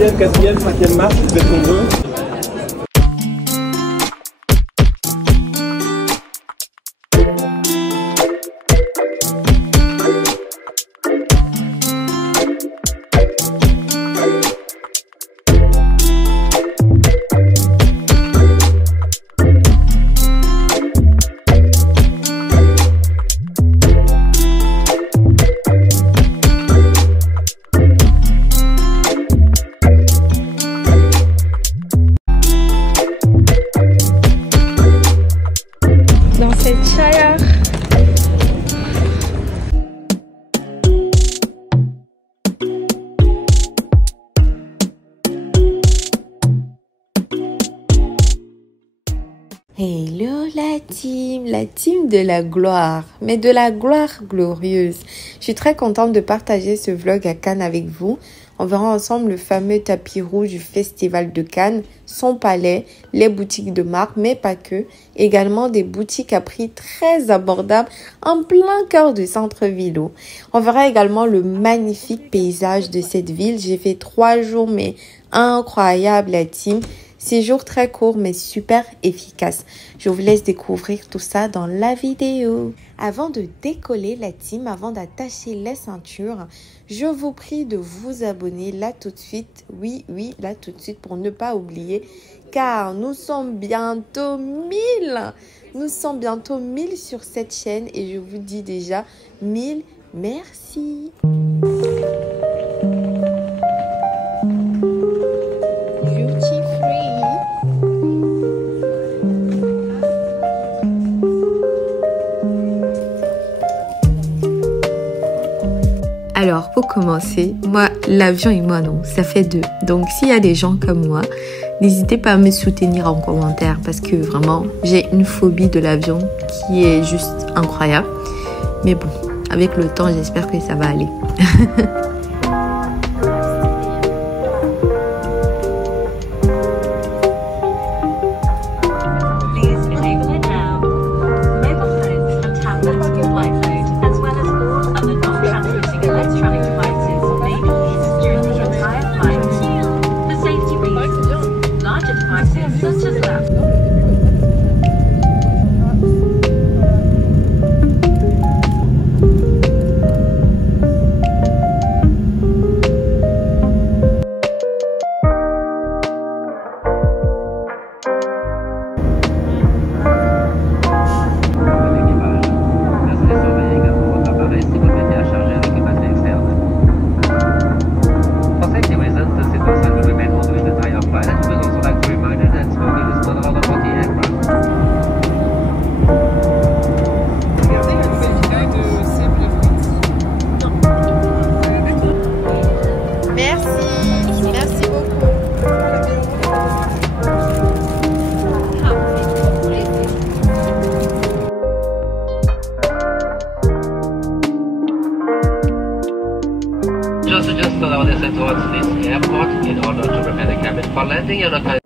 troisième, quatrième, cinquième marche, tu fais ton vœu. Hello la team de la gloire, mais de la gloire glorieuse. Je suis très contente de partager ce vlog à Cannes avec vous. On verra ensemble le fameux tapis rouge du Festival de Cannes, son palais, les boutiques de marque, mais pas que. Également des boutiques à prix très abordables en plein cœur du centre-ville. On verra également le magnifique paysage de cette ville. J'ai fait 3 jours, mais incroyable la team. 6 jours très courts mais super efficaces. Je vous laisse découvrir tout ça dans la vidéo. Avant de décoller la team, avant d'attacher les ceintures, je vous prie de vous abonner là tout de suite. Oui, là tout de suite pour ne pas oublier. Car nous sommes bientôt 1000. Nous sommes bientôt 1000 sur cette chaîne et je vous dis déjà 1000 merci. Alors, pour commencer, moi, l'avion et moi, non, ça fait 2. Donc, s'il y a des gens comme moi, n'hésitez pas à me soutenir en commentaire parce que vraiment, j'ai une phobie de l'avion qui est juste incroyable. Mais bon, avec le temps, j'espère que ça va aller. Just allow this towards this airport in order to prepare the cabin for landing. You're not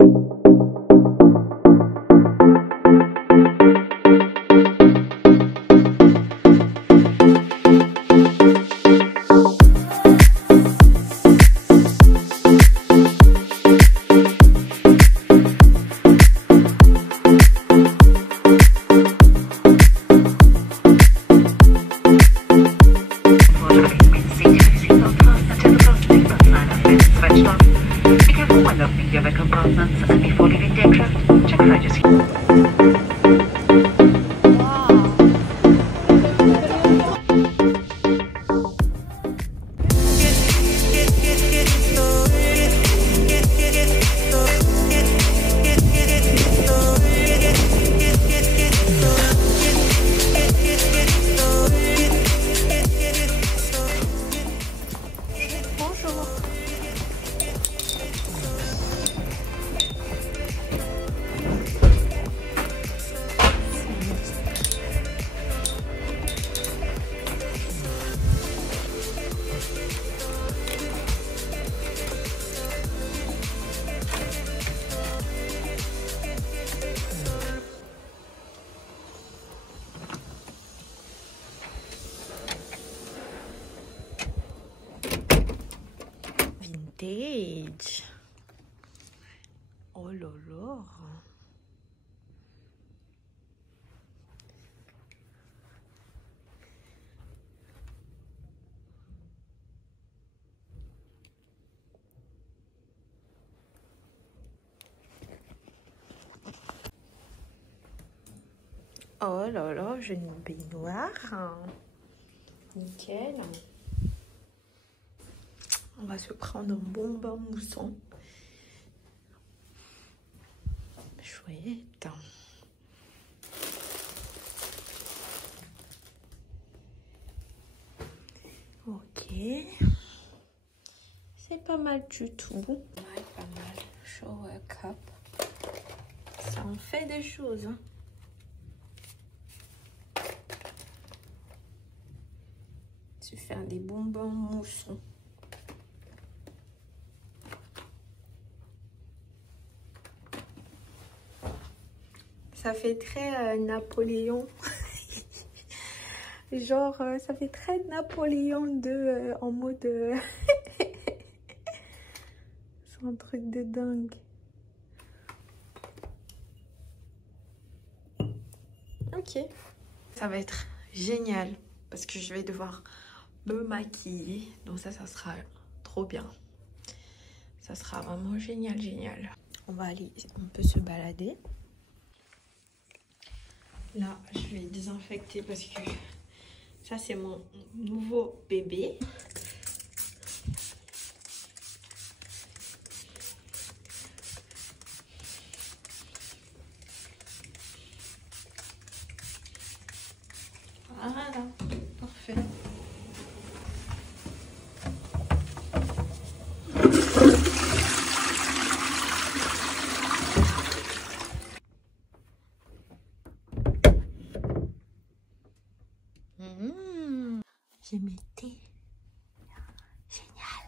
vintage. Oh là là. Oh là là, j'ai une baignoire. Nickel. On va se prendre un bon bain moussant. Chouette. Ok. C'est pas mal du tout. Pas mal. Shower cup. Ça en fait des choses. Hein. Se faire des bonbons moussons. Ça fait très Napoléon. Genre, ça fait très Napoléon II en mode... C'est un truc de dingue. Ok. Ça va être génial parce que je vais devoir me maquiller. Donc ça sera trop bien. Ça sera vraiment génial, génial. On va aller, on peut se balader. Là, je vais désinfecter parce que ça, c'est mon nouveau bébé. Voilà, parfait. J'ai mis thé. Génial.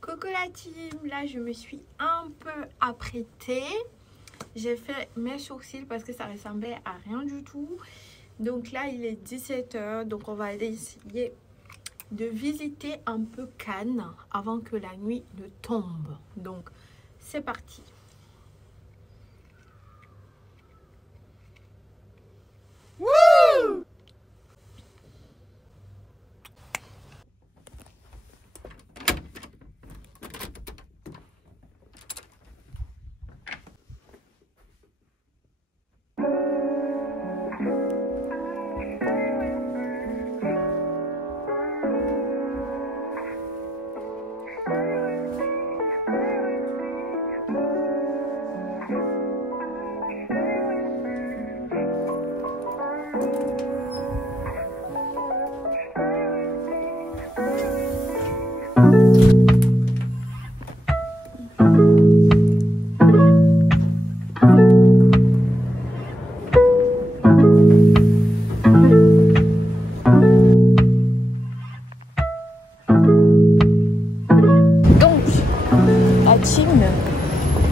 Coucou la team, là je me suis un peu apprêtée. J'ai fait mes sourcils parce que ça ressemblait à rien du tout. Donc là il est 17 h, donc on va aller essayer de visiter un peu Cannes avant que la nuit ne tombe. Donc c'est parti. Wouh!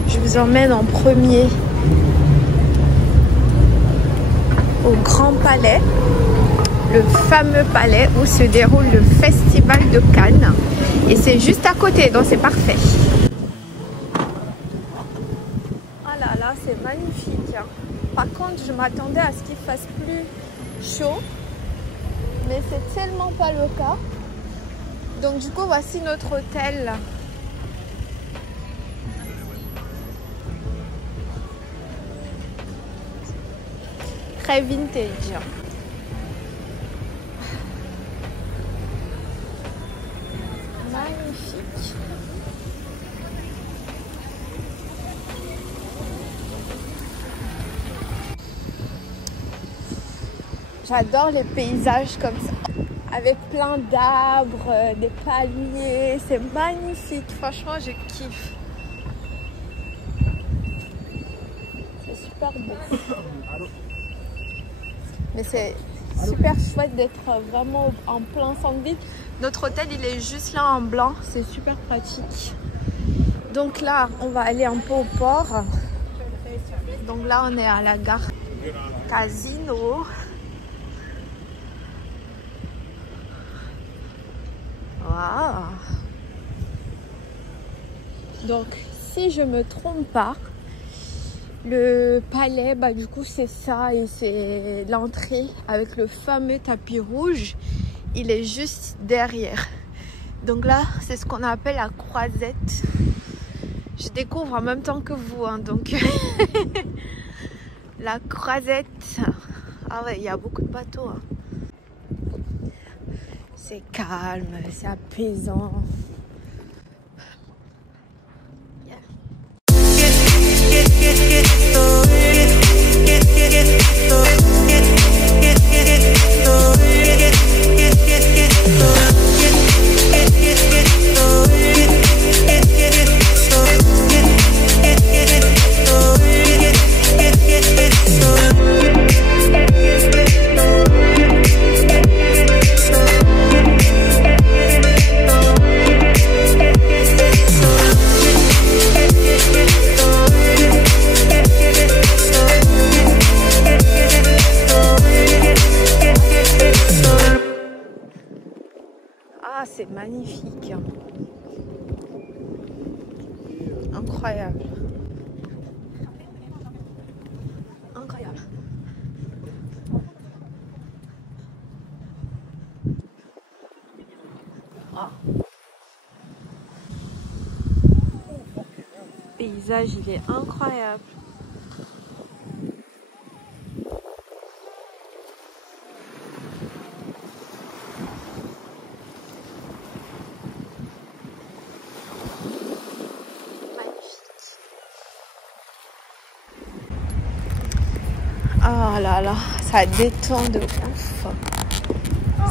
Je vous emmène en premier au Grand Palais, le fameux palais où se déroule le Festival de Cannes. Et c'est juste à côté, donc c'est parfait. Ah là là, c'est magnifique. Par contre, je m'attendais à ce qu'il fasse plus chaud, mais c'est tellement pas le cas. Donc du coup, voici notre hôtel. Très vintage. Magnifique. J'adore les paysages comme ça. avec plein d'arbres, des palmiers. C'est magnifique. Franchement, je kiffe. C'est super beau. Mais c'est super chouette d'être vraiment en plein centre-ville. Notre hôtel, il est juste là en blanc. C'est super pratique. Donc là, on va aller un peu au port. Donc là, on est à la gare Casino. Wow. Donc, si je me trompe pas, le palais, bah du coup c'est ça, et c'est l'entrée avec le fameux tapis rouge. Il est juste derrière. Donc là, c'est ce qu'on appelle la croisette. Je découvre en même temps que vous, hein, donc la croisette. Ah ouais, il y a beaucoup de bateaux. Hein. C'est calme, c'est apaisant. Ah, c'est magnifique. Incroyable. Incroyable. Ah. Le paysage, il est incroyable. Ah là là, ça détend de ouf.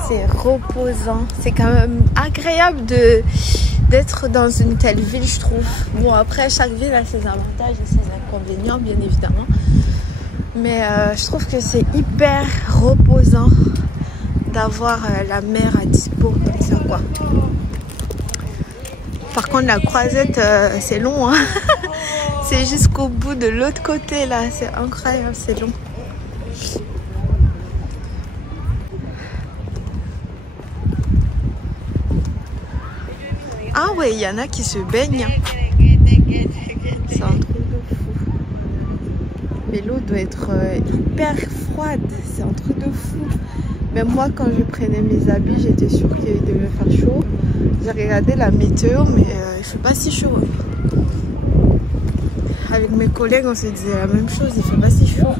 C'est reposant. C'est quand même agréable d'être dans une telle ville, je trouve. Bon, après, chaque ville a ses avantages et ses inconvénients, bien évidemment. Mais je trouve que c'est hyper reposant d'avoir la mer à dispo comme ça, quoi. Par contre, la croisette, c'est long, hein. C'est jusqu'au bout de l'autre côté, là. C'est incroyable, c'est long. Ah ouais, il y en a qui se baignent. C'est un truc de fou. Mais l'eau doit être hyper froide. C'est un truc de fou. Même moi, quand je prenais mes habits, j'étais sûre qu'il devait faire chaud. J'ai regardé la météo, mais il fait pas si chaud. Avec mes collègues, on se disait la même chose. Il fait pas si chaud.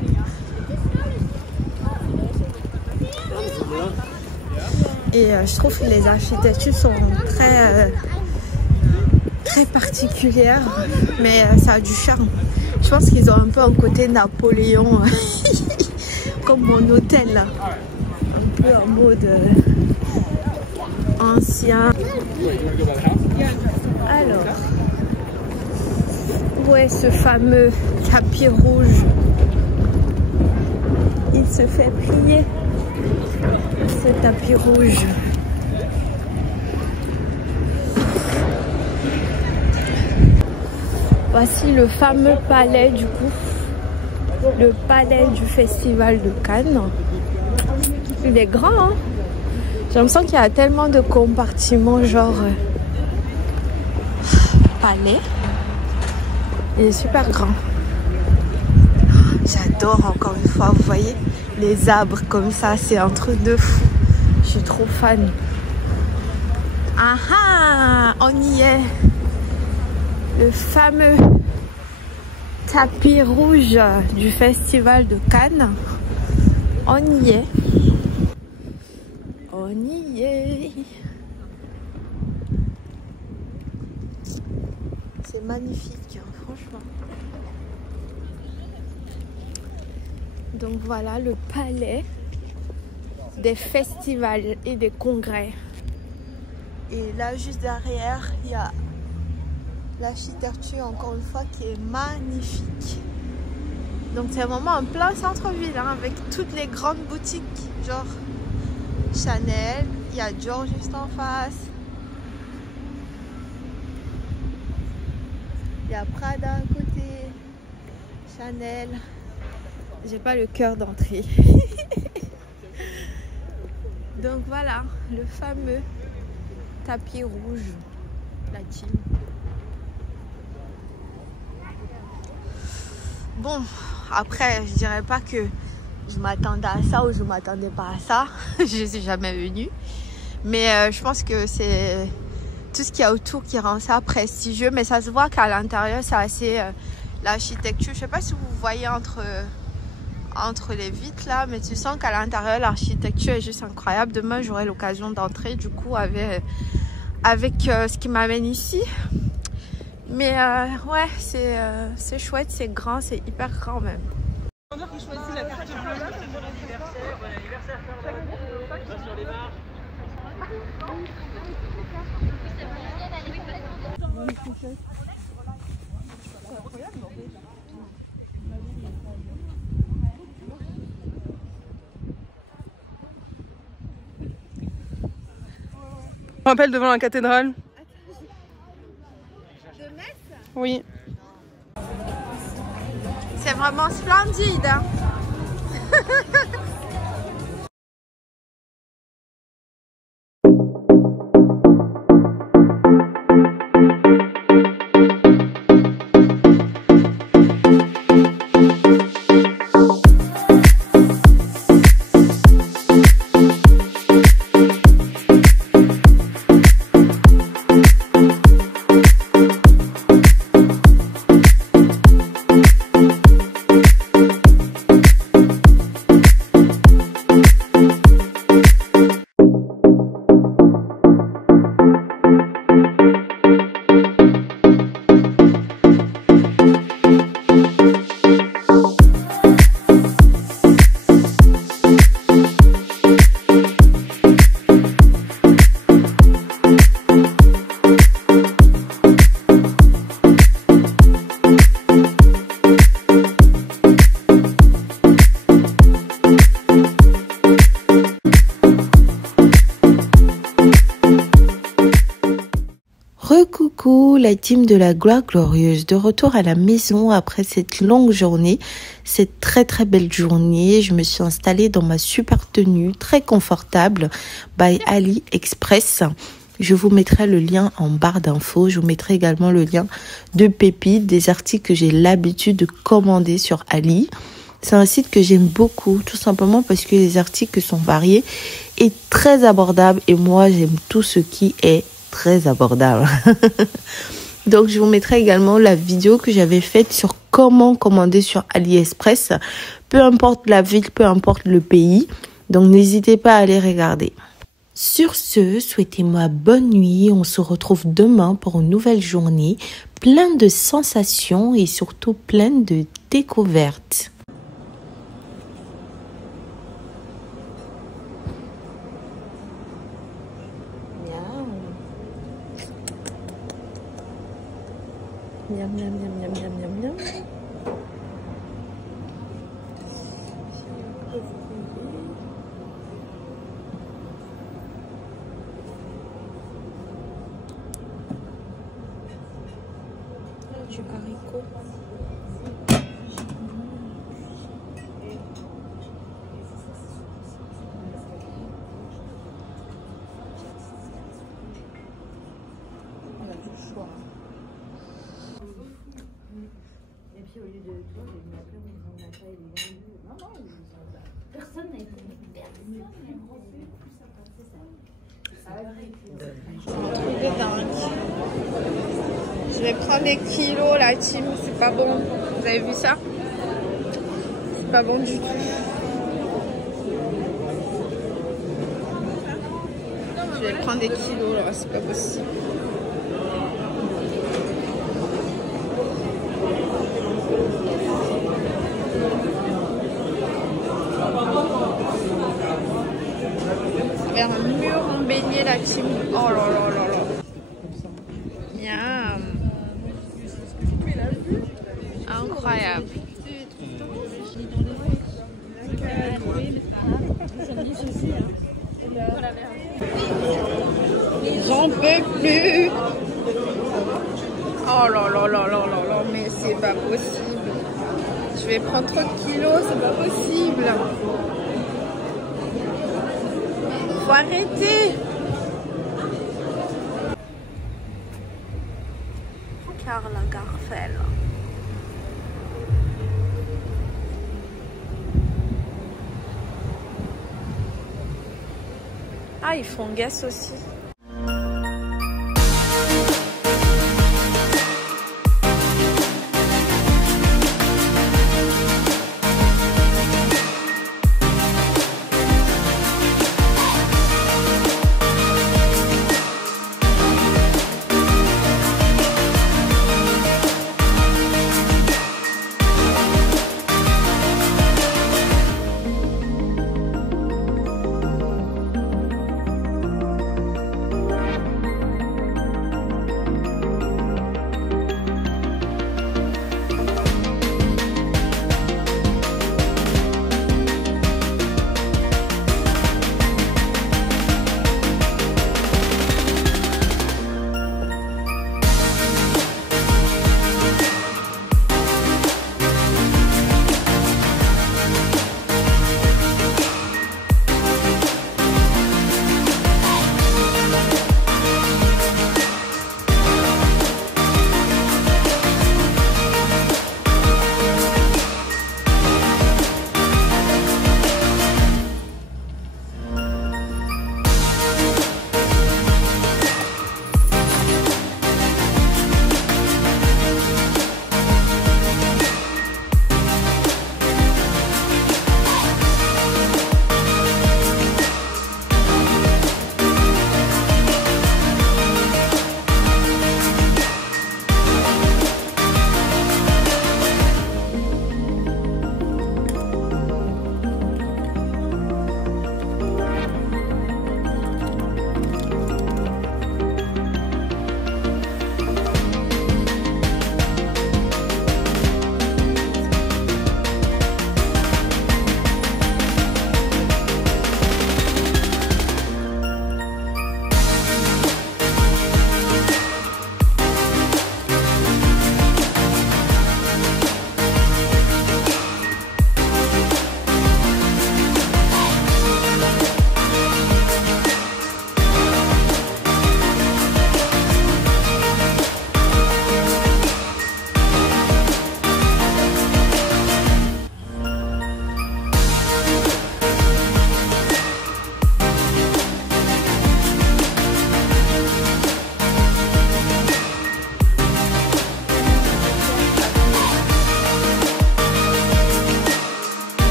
Et je trouve que les architectures sont très particulières, mais ça a du charme. Je pense qu'ils ont un peu un côté Napoléon, comme mon hôtel là. Un peu en mode ancien. Alors, où est ce fameux tapis rouge? Il se fait plier. Ce tapis rouge. Voici le fameux palais du coup. Le palais du Festival de Cannes. Il est grand, hein? J'ai l'impression qu'il y a tellement de compartiments, genre palais. Il est super grand. J'adore, encore une fois, vous voyez, les arbres comme ça, c'est un truc de fou. Je suis trop fan. Ah ah, on y est. Le fameux tapis rouge du Festival de Cannes. On y est. On y est. C'est magnifique, hein, franchement. Donc voilà le palais. des festivals et des congrès. Et là, juste derrière, il y a l'architecture, encore une fois, qui est magnifique. Donc c'est vraiment en plein centre-ville, hein, avec toutes les grandes boutiques, genre Chanel, il y a Dior juste en face. Il y a Prada à côté, Chanel. J'ai pas le cœur d'entrer. Donc voilà, le fameux tapis rouge, la team. Bon, après, je dirais pas que je m'attendais à ça ou je m'attendais pas à ça. Je suis jamais venue. Mais je pense que c'est tout ce qu'il y a autour qui rend ça prestigieux. Mais ça se voit qu'à l'intérieur, c'est assez... l'architecture, je sais pas si vous voyez entre les vitres là, mais tu sens qu'à l'intérieur, l'architecture est juste incroyable. Demain, j'aurai l'occasion d'entrer du coup avec ce qui m'amène ici. Mais ouais, c'est chouette, c'est grand, c'est hyper grand même. Je me rappelle devant la cathédrale. De Metz ? Oui. C'est vraiment splendide, hein. Coucou la team de la gloire glorieuse, de retour à la maison après cette longue journée, cette très belle journée. Je me suis installée dans ma super tenue très confortable by AliExpress. Je vous mettrai le lien en barre d'infos. Je vous mettrai également le lien de Pépites, des articles que j'ai l'habitude de commander sur Ali. C'est un site que j'aime beaucoup, tout simplement parce que les articles sont variés et très abordables. Et moi, j'aime tout ce qui est très abordable. Donc je vous mettrai également la vidéo que j'avais faite sur comment commander sur AliExpress, peu importe la ville, peu importe le pays. Donc n'hésitez pas à aller regarder. Sur ce, souhaitez-moi bonne nuit. On se retrouve demain pour une nouvelle journée pleine de sensations et surtout pleine de découvertes. Miam, miam, miam, miam, miam, miam, miam. Du haricot. On a du choix. Et puis au lieu de toi, j'ai mis après, on n'a pas élégant. Non, personne n'a été Je vais prendre des kilos la team, c'est pas bon. Vous avez vu ça? C'est pas bon du tout. Je vais prendre des kilos là, c'est pas possible. Regardez la team. Oh là là là là. Miam. Incroyable. J'en peux plus. Oh là là là là là là, mais c'est pas possible. Je vais prendre trop de kilos, c'est pas possible. Faut arrêter. Karl Lagerfeld. Ah, ils font Guess aussi.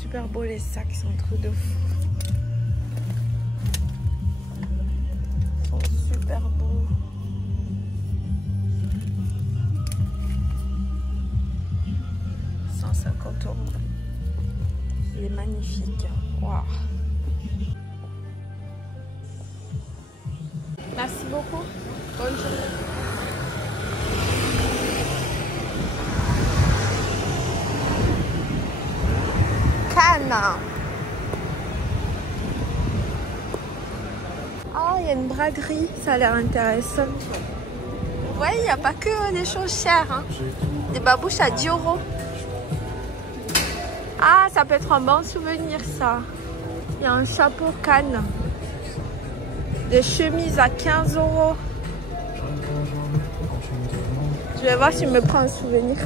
Super beau les sacs, c'est un truc de fou. Ils sont super beaux. €150. Il est magnifique. Waouh. Merci beaucoup. Bonne journée. Oh, il y a une braderie, ça a l'air intéressant. Vous voyez, il n'y a pas que des choses chères. Hein. Des babouches à 10 €. Ah, ça peut être un bon souvenir, ça. Il y a un chapeau Cannes. Des chemises à 15 €. Je vais voir si je me prends un souvenir.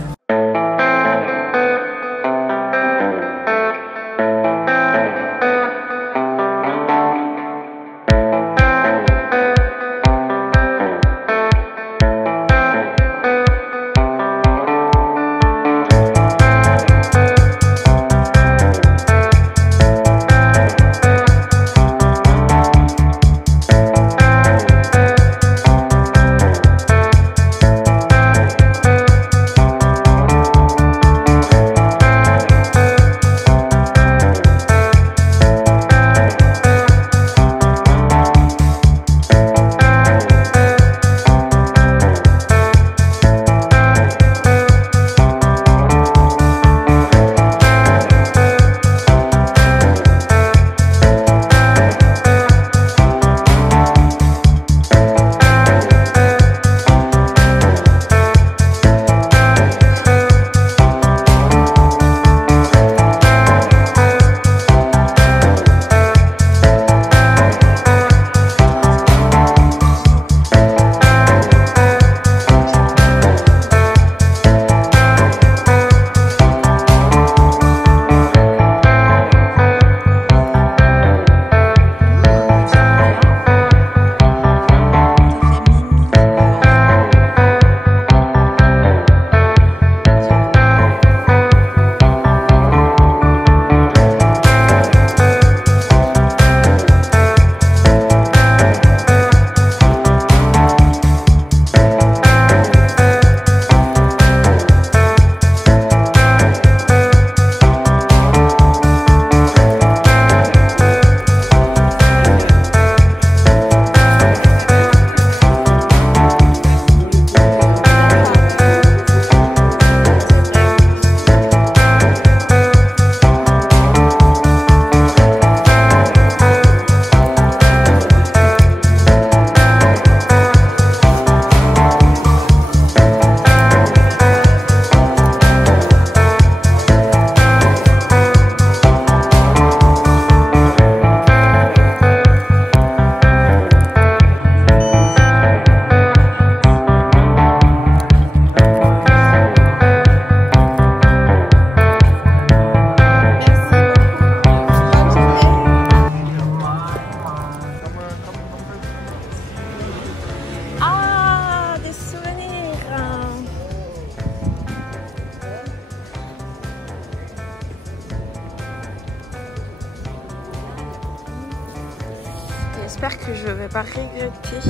j'espère que je ne vais pas regretter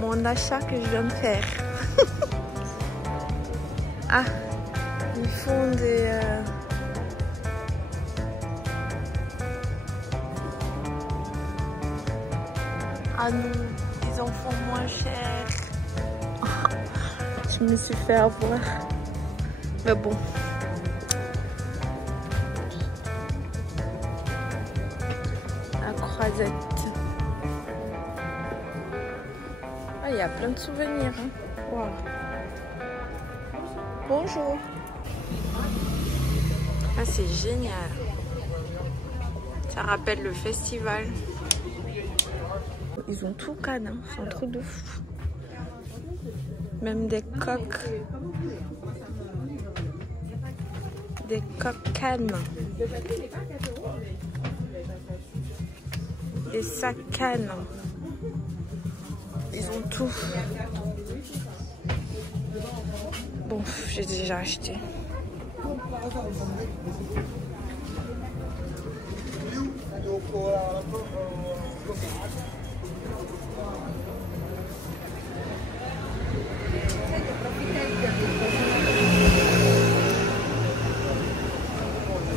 mon achat que je viens de faire. Ah, ils font des... Ah non, ils en font moins cher. Je me suis fait avoir. Mais bon. La croisette. Ah, il y a plein de souvenirs. Hein. Wow. Bonjour. Ah, c'est génial. Ça rappelle le festival. Ils ont tout Cannes, hein. C'est un truc de fou. Même des coques. Des coques Cannes. Des sacs Cannes. Ils ont tout. Bon, j'ai déjà acheté.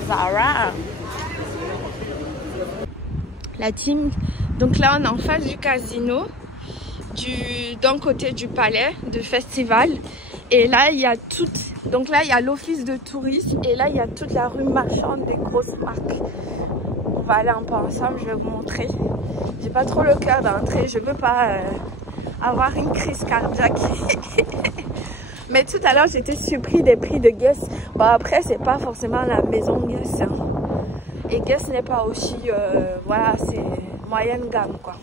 Zara. La team. Donc là, on est en face du casino, d'un côté du palais, du festival. Et là, il y a tout. Donc là, il y a l'office de tourisme. Et là, il y a toute la rue marchande des grosses marques. On va aller un peu ensemble, je vais vous montrer. J'ai pas trop le cœur d'entrer. Je veux pas avoir une crise cardiaque. Mais tout à l'heure, j'étais surpris des prix de Guess. Bon, après, c'est pas forcément la maison Guess. Hein. Et Guess n'est pas aussi... voilà, c'est moyenne gamme, quoi.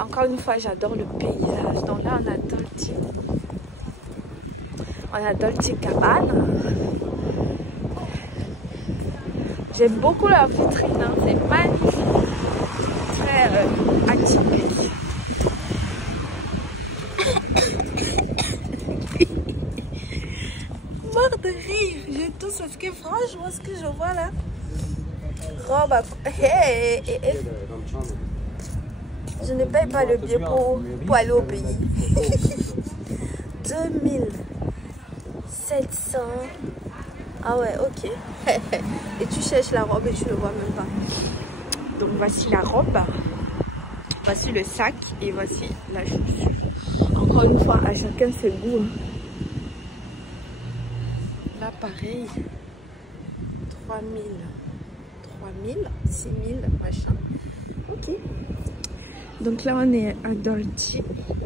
Encore une fois, j'adore le paysage. Donc là, on a Dolce. On a Dolce Gabbana. J'aime beaucoup la vitrine. Hein. C'est magnifique. Très atypique. Mort de rire, j'ai tout parce que franchement ce que je vois là, robe à... Hey, hey, hey. Je ne paye pas le billet pour aller au pays. 2700. Ah ouais, ok. Et tu cherches la robe et tu ne vois même pas. Donc voici la robe, voici le sac et voici la chaussure. Encore une fois, à chacun ses goûts. Là, pareil, 3000, 6000, machin. Ok. Donc là, on est à Dolce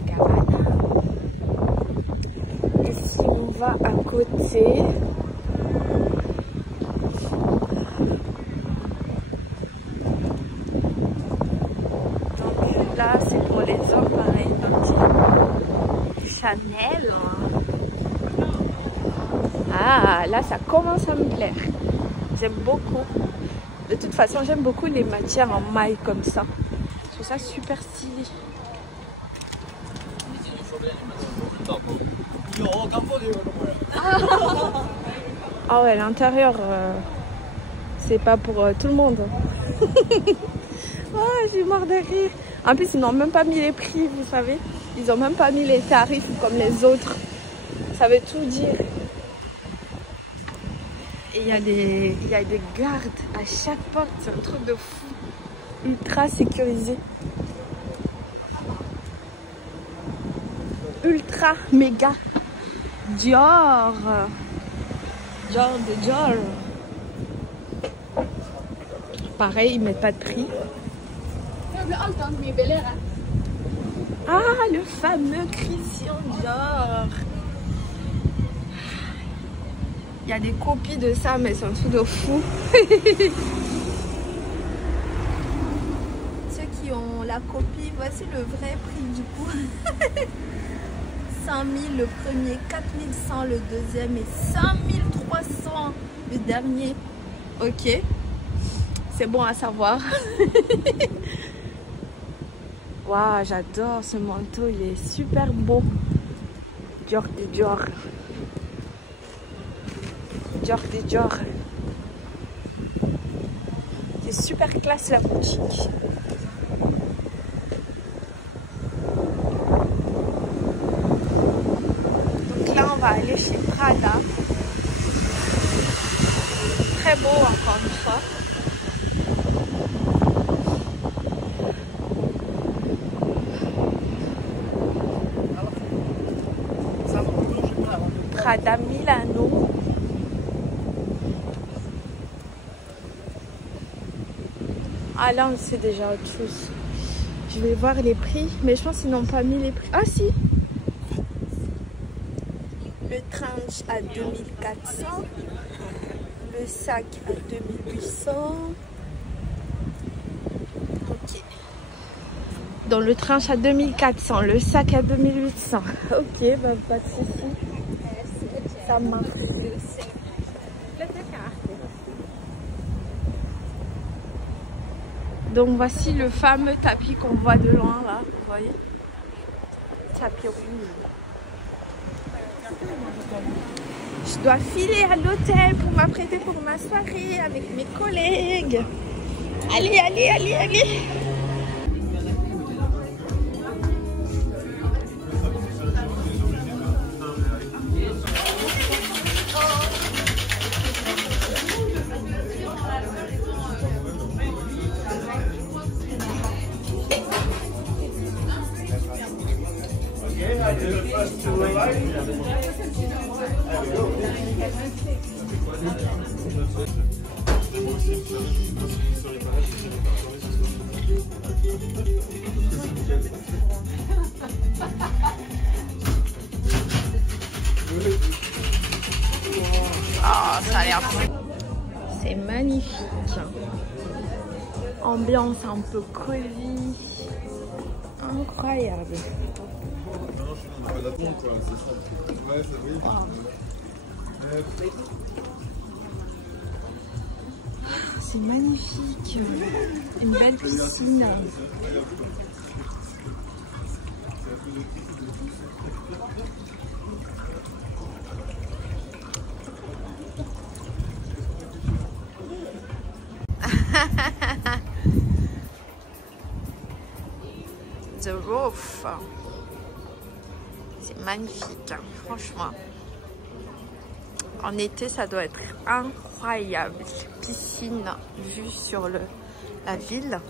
Gabbana. Et si on va à côté, donc là, c'est pour les hommes, pareil, Dolce. Chanel. Ah, là, ça commence à me plaire. J'aime beaucoup. De toute façon, j'aime beaucoup les matières en maille comme ça. Je trouve ça super stylé. Ah ouais, l'intérieur, c'est pas pour tout le monde. Oh, j'ai marre de rire. En plus, ils n'ont même pas mis les prix, vous savez. Ils n'ont même pas mis les tarifs comme les autres. Ça veut tout dire. Et il y a des gardes à chaque porte, c'est un truc de fou. Ultra sécurisé. Ultra méga. Dior. Dior de Dior. Pareil, ils mettent pas de prix. Ah, le fameux Christian Dior. Il y a des copies de ça, mais c'est un truc de fou. Ceux qui ont la copie, voici le vrai prix du coup. 100 000 le premier, 4100 le deuxième et 5300 le dernier. Ok, c'est bon à savoir. Waouh, j'adore ce manteau, il est super beau. Dior de Dior. Dior de Dior. C'est super classe la boutique. va aller chez Prada. Très beau encore une fois. Prada Milano. Ah là on sait déjà autre chose. Je vais voir les prix, mais je pense qu'ils n'ont pas mis les prix. Ah si. Le trench à 2400. Le sac à 2800. Ok. Donc le trench à 2400, le sac à 2800. Ok, bah pas de soucis. Ça marche. Donc voici le fameux tapis qu'on voit de loin là, vous voyez. Tapis rouge. Je dois filer à l'hôtel pour m'apprêter pour ma soirée avec mes collègues. Allez, allez, allez, allez. Oh, ça a l'air fou. C'est magnifique. Ambiance un peu cosy. Incroyable. C'est magnifique. Une belle piscine. The roof. C'est magnifique, hein, franchement. En été, ça doit être incroyable. Piscine, vue sur la ville.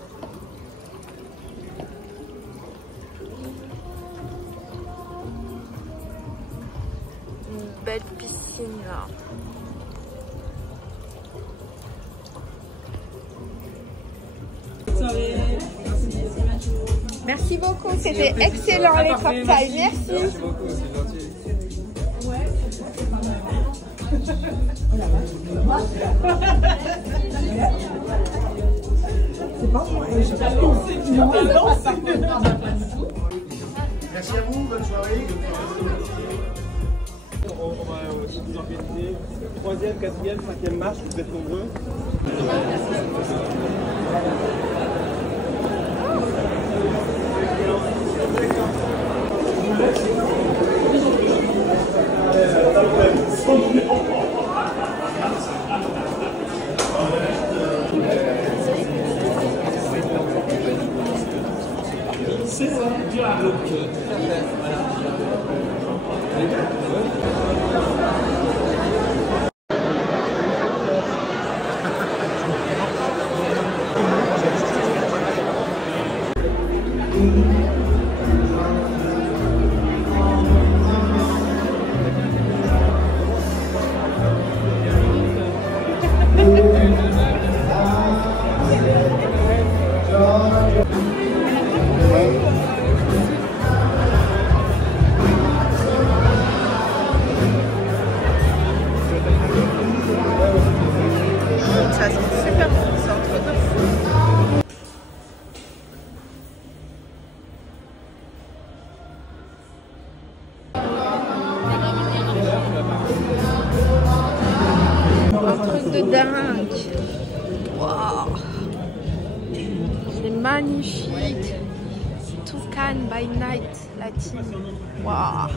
Une belle piscine là. Merci beaucoup, c'était excellent les cocktails. Merci. Merci beaucoup, c'est gentil. C'est pas moi, je sais pas danser. Merci à vous, bonne soirée. On va aussi vous organiser 3e, 4e, 5e marche, vous êtes nombreux. Ça c'est super fou, c'est un truc de fou. Un truc de dingue. Wow. C'est magnifique. Toucan by night, la team. Wow.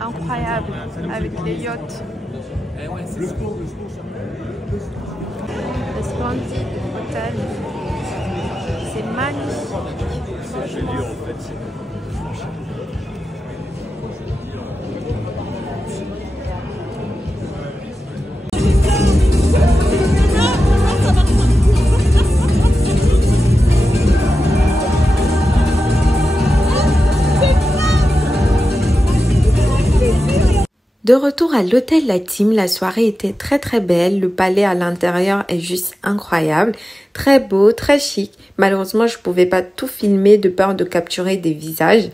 Incroyable avec les yachts. Le Splendid Hotel. C'est magnifique. C'est joli en fait. De retour à l'hôtel La Team, la soirée était très très belle. Le palais à l'intérieur est juste incroyable. Très beau, très chic. Malheureusement, je pouvais pas tout filmer de peur de capturer des visages.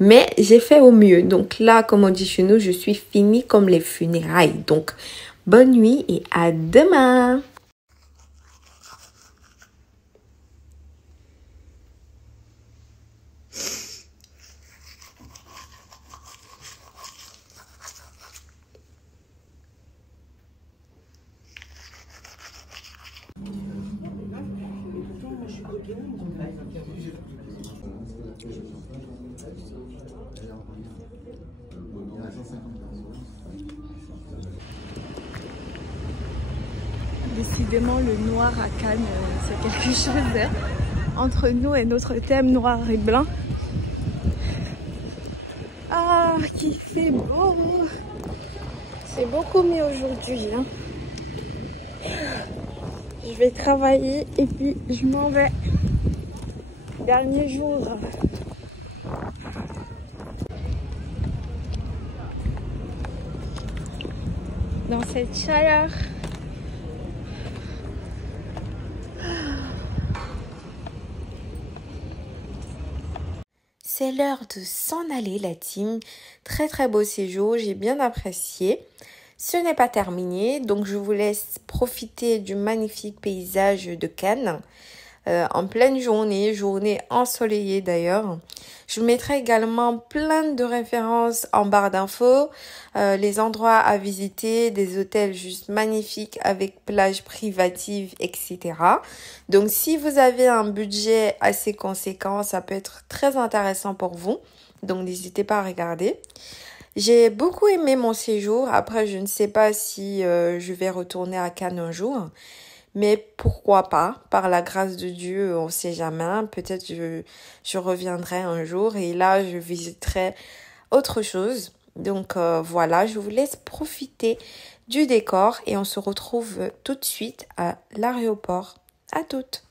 Mais j'ai fait au mieux. Donc là, comme on dit chez nous, je suis finie comme les funérailles. Donc, bonne nuit et à demain! Décidément, le noir à Cannes, c'est quelque chose entre nous et notre thème noir et blanc. Ah, qu'il fait beau! C'est beaucoup mieux aujourd'hui. Hein. Je vais travailler et puis je m'en vais. Dernier jour. Dans cette chaleur. C'est l'heure de s'en aller, la team. Très très beau séjour, j'ai bien apprécié. Ce n'est pas terminé, donc je vous laisse profiter du magnifique paysage de Cannes. En pleine journée ensoleillée d'ailleurs. Je vous mettrai également plein de références en barre d'infos, les endroits à visiter, des hôtels juste magnifiques avec plage privative, etc. Donc si vous avez un budget assez conséquent, ça peut être très intéressant pour vous. Donc n'hésitez pas à regarder. J'ai beaucoup aimé mon séjour. Après, je ne sais pas si je vais retourner à Cannes un jour. Mais pourquoi pas, par la grâce de Dieu, on sait jamais, peut-être je reviendrai un jour et là je visiterai autre chose. Donc voilà, je vous laisse profiter du décor et on se retrouve tout de suite à l'aéroport. À toutes!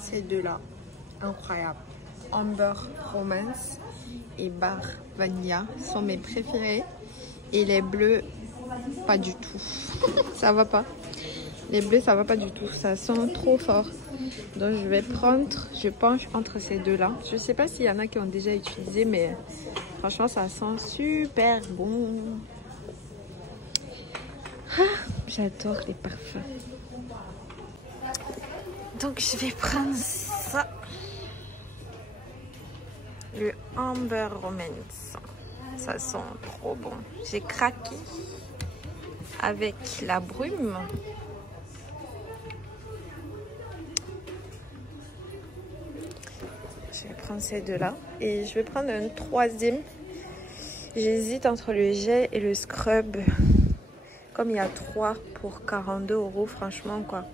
Ces deux-là, incroyable. Amber Romance et Bar Vanilla sont mes préférés. Et les bleus, pas du tout. Ça va pas. Les bleus, ça va pas du tout. Ça sent trop fort. Donc je vais prendre, je penche entre ces deux-là. Je sais pas s'il y en a qui ont déjà utilisé, mais franchement, ça sent super bon. Ah, j'adore les parfums. Donc je vais prendre ça. Le Amber Romance. Ça sent trop bon. J'ai craqué avec la brume. Je vais prendre ces deux-là. Et je vais prendre un troisième. J'hésite entre le gel et le scrub. Comme il y a 3 pour 42 €, franchement, quoi.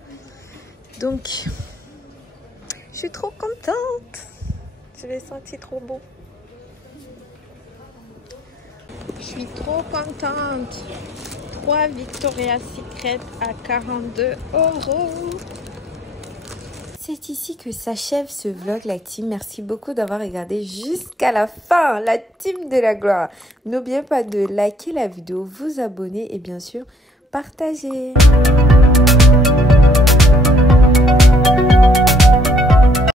Donc, je suis trop contente. Je l'ai senti trop beau. Je suis trop contente. 3 Victoria's Secret à 42 €. C'est ici que s'achève ce vlog, la team. Merci beaucoup d'avoir regardé jusqu'à la fin, la team de la gloire. N'oubliez pas de liker la vidéo, vous abonner et bien sûr, partager.